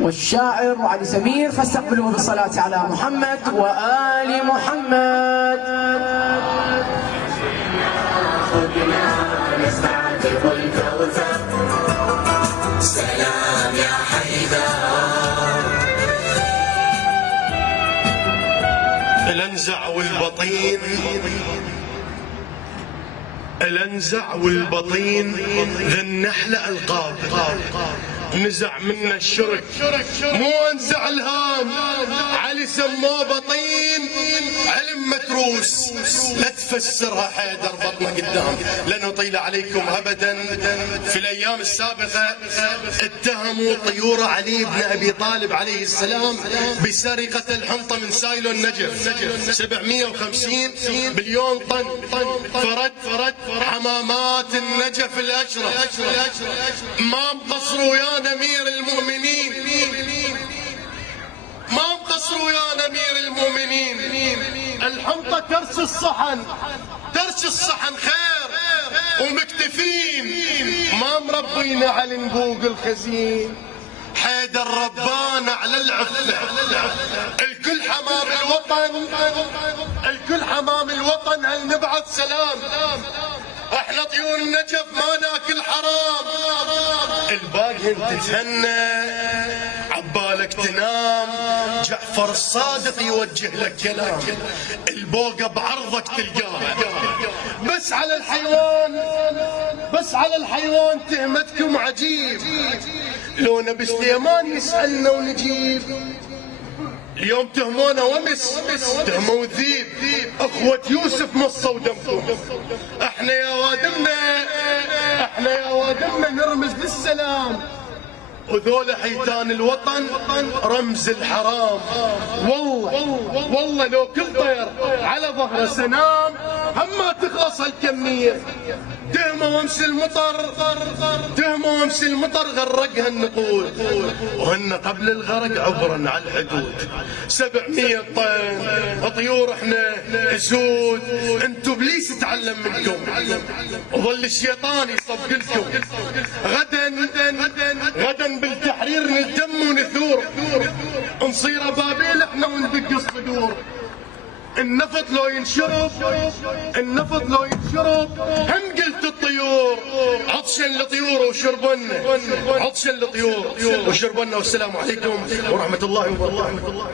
والشاعر علي سمير، فاستقبلوه بالصلاة على محمد وآل محمد. سلام يا حيدر. الانزع والبطين، الانزع والبطين ذا النحلة القاب، نزع منا الشرك مو انزع الهام. علي سموه بطين، علم متروس. لا تفسرها حيدر بطنه قدام، لن اطيل عليكم ابدا. في الايام السابقه اتهموا طيور علي بن ابي طالب عليه السلام بسرقه الحنطه من سايلو النجف، 750 مليون طن. فرد حمامات النجف الاشرف ما مقصروا يا امير المؤمنين، ما مقصروا يا امير المؤمنين. الحنطه ترس الصحن، ترس الصحن خير ومكتفين، ما مربينا على نبوق الخزين. حيدر ربانا على العفه. الكل حمام الوطن، الكل حمام الوطن، هل نبعث سلام؟ احنا طيور النجف ما ناكل حرام. الباقي انت تهنى عبالك تنام، جعفر الصادق يوجه لك كلام. البوقه بعرضك تلقاها، بس على الحيوان، بس على الحيوان تهمتكم عجيب. لو نبي سليمان يسألنا ونجيب. اليوم تهمونا ومس، تهموا الذيب. اخوة يوسف مصوا دمكم. احنا يا وادمنا، احنا يا وادمنا نرمز للسلام، وذول حيتان الوطن رمز الحرام. والله لو كل طير على ظهره سنام هم ما تخلص هالكمية. تهموا امس المطر، تهموا امس المطر غرقها النقود، وهن قبل الغرق عبرا على الحدود. 700 طن طيور احنا اسود. انتو ابليس تعلم منكم، وظل الشيطان يصفق لكم. غدا بالتحرير نلتم ونثور، نصير ابابيل احنا وندق الصدور. النفط لو ينشرب، النفط لو ينشرب هم قلت الطيور عطشا لطيور وشربنا، عطشا لطيور وشربنا. والسلام عليكم ورحمة الله وبركاته.